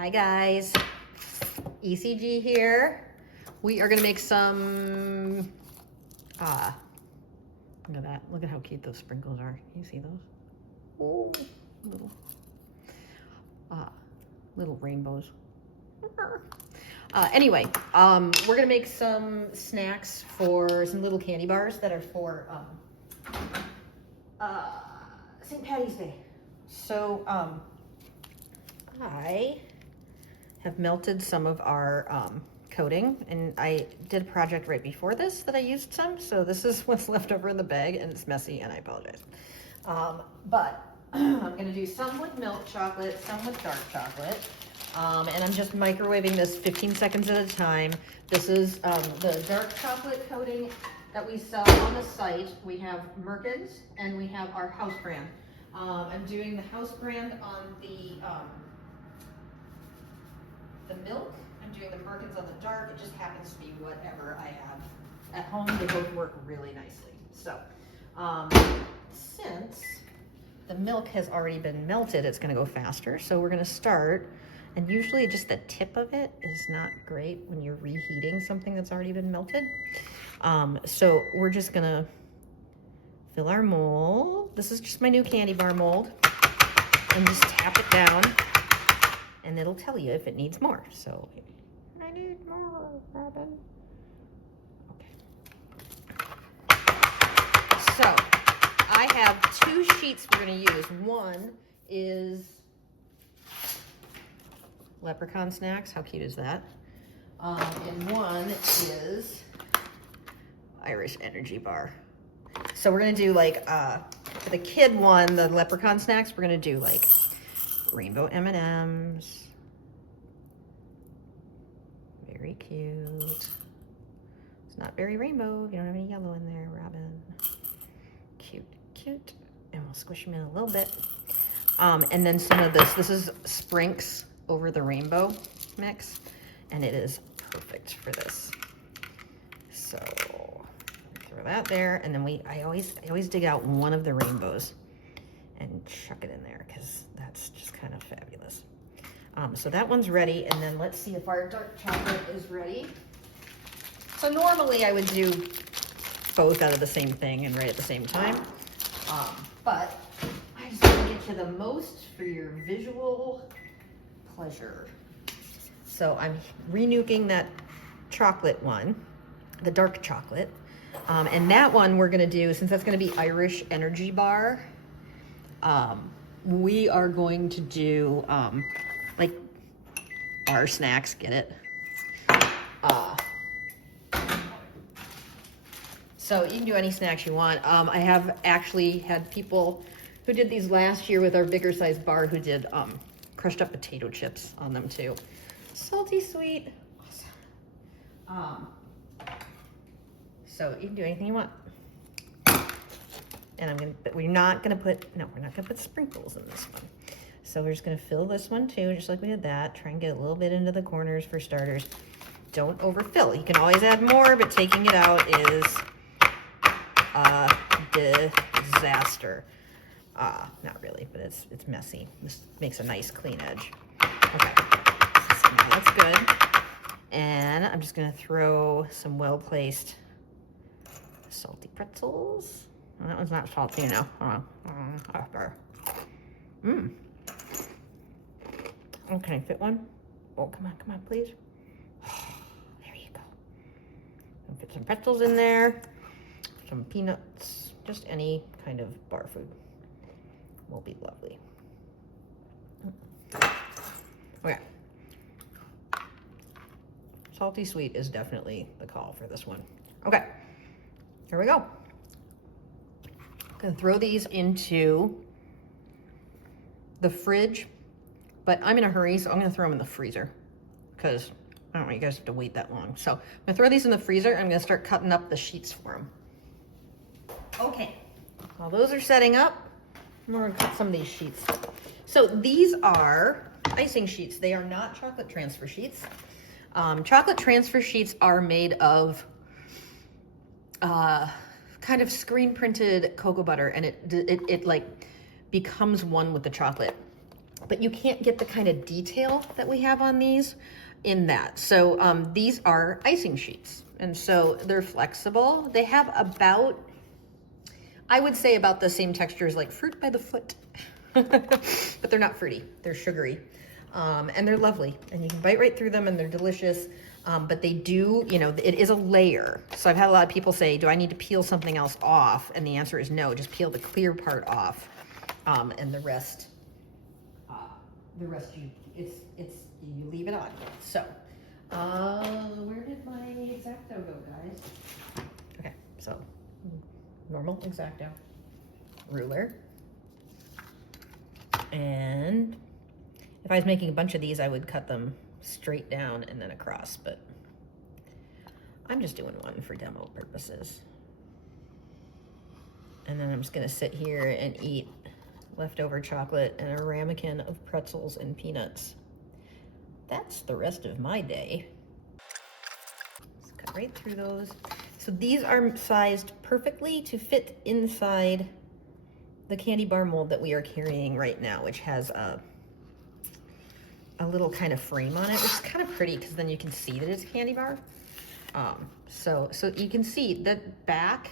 Hi guys, ECG here. We are gonna make some, look at that. Look at how cute those sprinkles are. You see those? Oh, little rainbows. Anyway, we're gonna make some snacks for some little candy bars that are for St. Paddy's Day. So I have melted some of our coating, and I did a project right before this that I used some, so this is what's left over in the bag, and it's messy, and I apologize. But I'm gonna do some with milk chocolate, some with dark chocolate, and I'm just microwaving this 15 seconds at a time. This is the dark chocolate coating that we sell on the site. We have Merkins, and we have our house brand. I'm doing the house brand on the milk. I'm doing the Merkins on the dark. It just happens to be whatever I have at home. They both work really nicely. So since the milk has already been melted, it's going to go faster. So we're going to start, and usually just the tip of it is not great when you're reheating something that's already been melted. So we're just going to fill our mold. This is just my new candy bar mold, and just tap it down, and it'll tell you if it needs more. So I need more, Robin. Okay. So I have two sheets we're going to use. One is leprechaun snacks. How cute is that? And one is Irish energy bar. So we're going to do like, for the kid one, the leprechaun snacks, we're going to do like rainbow M&Ms. Very cute. It's not very rainbow. You don't have any yellow in there, Robin. Cute, cute. And we'll squish them in a little bit. And then some of this. This is Sprinks over the rainbow mix, and it is perfect for this. So throw that there, and then I always dig out one of the rainbows and chuck it in there, because that's just kind of fabulous. So that one's ready, and then let's see if our dark chocolate is ready. So normally I would do both out of the same thing and right at the same time, but I just want to get you the most for your visual pleasure. So I'm renuking that chocolate one, the dark chocolate, and that one we're going to do, since that's going to be Irish energy bar, we are going to do like bar snacks, get it? So you can do any snacks you want. I have actually had people who did these last year with our bigger size bar who did crushed up potato chips on them too. Salty sweet. Awesome. So you can do anything you want. And we're not gonna put sprinkles in this one. So we're just gonna fill this one too, just like we did that. Try and get a little bit into the corners for starters. Don't overfill. You can always add more, but taking it out is a disaster. Not really, but it's messy. This makes a nice clean edge. Okay, so now that's good. And I'm just gonna throw some well-placed salty pretzels. Well, that one's not salty, you know. Oh, can I fit one? Oh, come on, please. There you go. I'll put some pretzels in there, some peanuts, just any kind of bar food will be lovely. Okay. Salty sweet is definitely the call for this one. Okay, here we go. I'm gonna throw these into the fridge, but I'm in a hurry, so I'm gonna throw them in the freezer, because I don't want you guys to have to wait that long. So I'm gonna throw these in the freezer, and I'm gonna start cutting up the sheets for them. Okay, while those are setting up, we're gonna cut some of these sheets. So these are icing sheets. They are not chocolate transfer sheets. Chocolate transfer sheets are made of kind of screen printed cocoa butter, and it like becomes one with the chocolate. but you can't get the kind of detail that we have on these in that. So these are icing sheets, and so they're flexible. They have about, I would say, about the same texture as like fruit by the foot, but they're not fruity, they're sugary. And they're lovely, and you can bite right through them, and they're delicious. But they do, you know, it is a layer. So I've had a lot of people say, do I need to peel something else off? And the answer is no, just peel the clear part off. And the rest you leave it on. So, where did my X-Acto go, guys? Okay, so normal X-Acto, ruler. And if I was making a bunch of these, I would cut them straight down and then across, but I'm just doing one for demo purposes. And then I'm just gonna sit here and eat leftover chocolate and a ramekin of pretzels and peanuts. That's the rest of my day. Just cut right through those. So these are sized perfectly to fit inside the candy bar mold that we are carrying right now, which has a little kind of frame on it, which is kind of pretty because then you can see that it's a candy bar. So you can see that back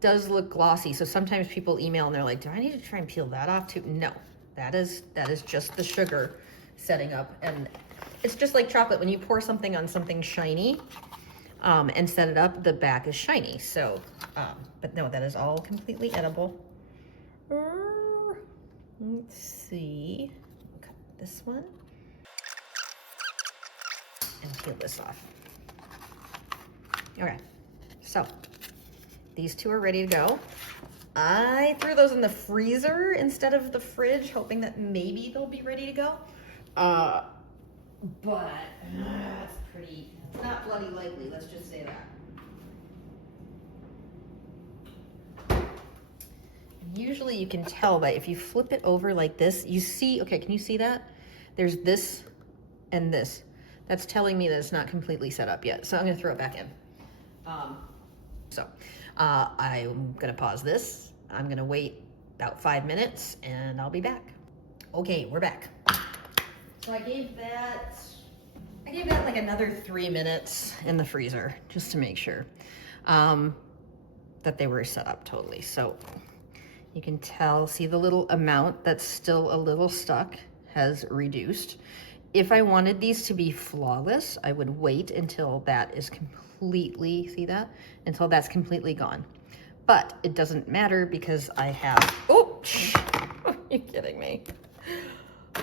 does look glossy. So sometimes people email and they're like, do I need to try and peel that off too? No, that is just the sugar setting up. And it's just like chocolate. When you pour something on something shiny and set it up, the back is shiny. So, but no, that is all completely edible. Let's see, cut this one and peel this off. Okay, so these two are ready to go. I threw those in the freezer instead of the fridge, hoping that maybe they'll be ready to go. But it's not bloody likely, let's just say that. Usually you can tell that if you flip it over like this, you see, okay, can you see that? There's this and this. That's telling me that it's not completely set up yet. So I'm gonna throw it back in. I'm gonna pause this. I'm gonna wait about 5 minutes and I'll be back. Okay, we're back. So I gave that like another 3 minutes in the freezer just to make sure that they were set up totally. So you can tell, see the little amount that's still a little stuck has reduced. If I wanted these to be flawless, I would wait until that is completely, see that? Until that's completely gone. But it doesn't matter because I have, oh, are you kidding me?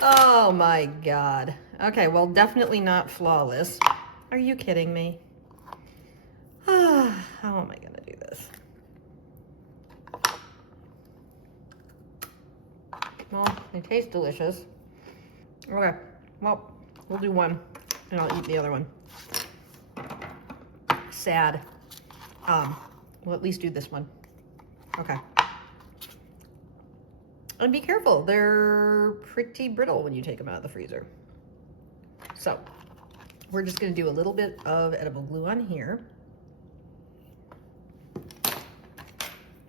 Oh my God. Okay, well, definitely not flawless. Are you kidding me? How am I gonna do this? Well, they taste delicious. Okay, well, we'll do one and I'll eat the other one. Sad. We'll at least do this one. Okay. And be careful, they're pretty brittle when you take them out of the freezer. So, we're just gonna do a little bit of edible glue on here.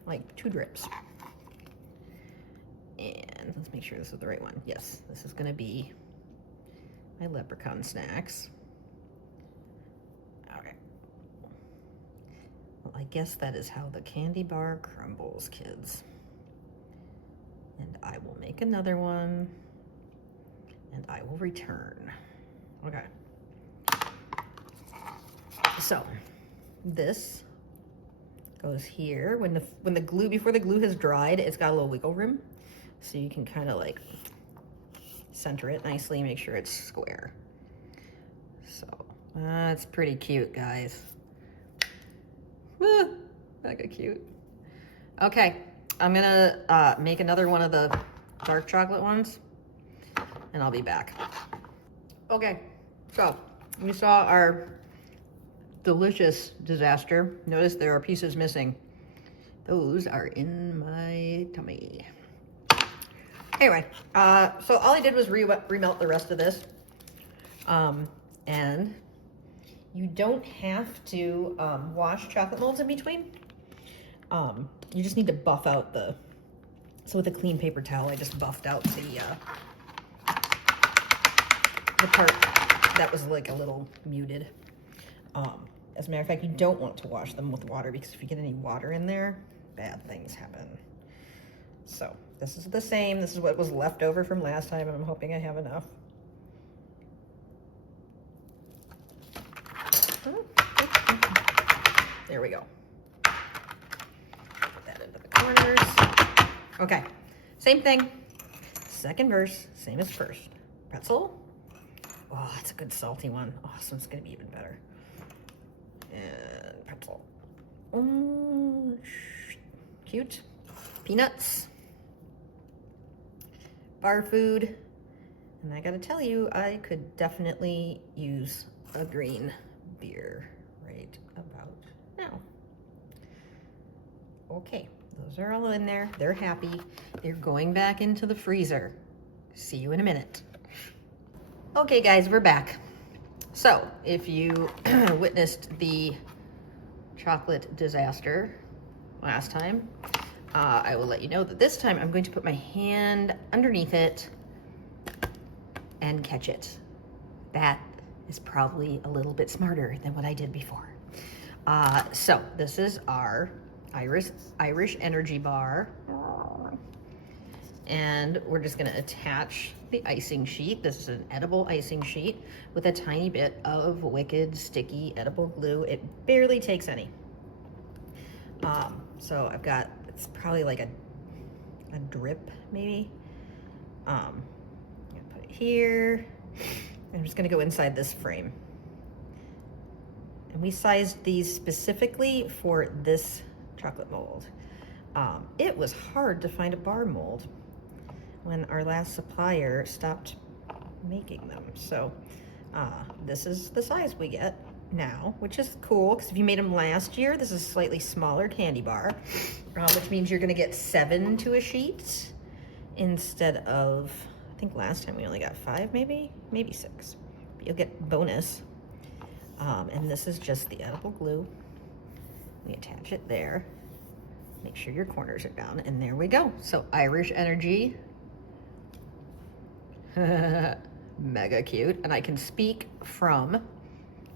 Like 2 drips. And let's make sure this is the right one. Yes, this is gonna be my leprechaun snacks. Okay. Well, I guess that is how the candy bar crumbles, kids. And I will make another one and I will return. Okay. So this goes here. When the glue, before the glue has dried, it's got a little wiggle room. So you can kind of like center it nicely, make sure it's square. So that's pretty cute, guys. Mega cute. Okay, I'm gonna make another one of the dark chocolate ones and I'll be back. Okay, so we saw our delicious disaster. Notice there are pieces missing. Those are in my tummy. Anyway, so all I did was remelt the rest of this. And you don't have to wash chocolate molds in between. You just need to buff out so with a clean paper towel, I just buffed out the part that was like a little muted. As a matter of fact, you don't want to wash them with water because if you get any water in there, bad things happen. So this is the same. This is what was left over from last time, and I'm hoping I have enough. There we go. Put that into the corners. Okay, same thing. Second verse, same as first. Pretzel. Oh, that's a good salty one. Oh, this one's gonna be even better. And pretzel. Cute. Peanuts. Bar food. And I gotta tell you, I could definitely use a green beer right about now. Okay, those are all in there. They're happy. They're going back into the freezer. See you in a minute. Okay guys, we're back. So if you witnessed the chocolate disaster last time, I will let you know that this time I'm going to put my hand underneath it and catch it. That is probably a little bit smarter than what I did before. So this is our Irish Energy Bar. And we're just gonna attach the icing sheet. This is an edible icing sheet with a tiny bit of wicked sticky edible glue. It barely takes any. So I've got, it's probably like a drip maybe. I'm gonna put it here. I'm just gonna go inside this frame. And we sized these specifically for this chocolate mold. It was hard to find a bar mold when our last supplier stopped making them. So this is the size we get now, which is cool, because if you made them last year, this is a slightly smaller candy bar, which means you're gonna get 7 to a sheet instead of, I think last time we only got 5, maybe 6. But you'll get bonus. And this is just the edible glue. We attach it there. Make sure your corners are down, and there we go. So Irish Energy. Mega cute. And I can speak from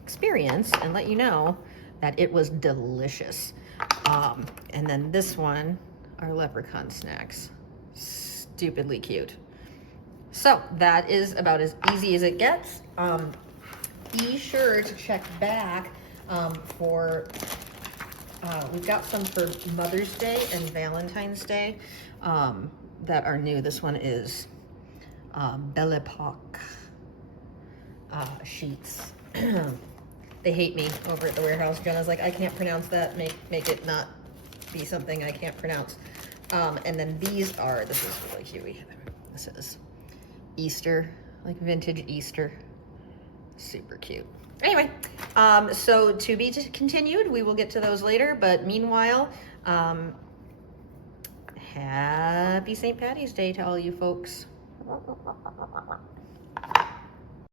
experience and let you know that it was delicious. And then this one, our leprechaun snacks. Stupidly cute. So that is about as easy as it gets. Be sure to check back for, we've got some for Mother's Day and Valentine's Day that are new. This one is Belle Epoque sheets. They hate me over at the warehouse. Jenna's like, I can't pronounce that. Make it not be something I can't pronounce. And then these are, this is really cute. This is Easter, like vintage Easter. Super cute. Anyway, so to be continued. We will get to those later. But meanwhile, happy St. Paddy's Day to all you folks.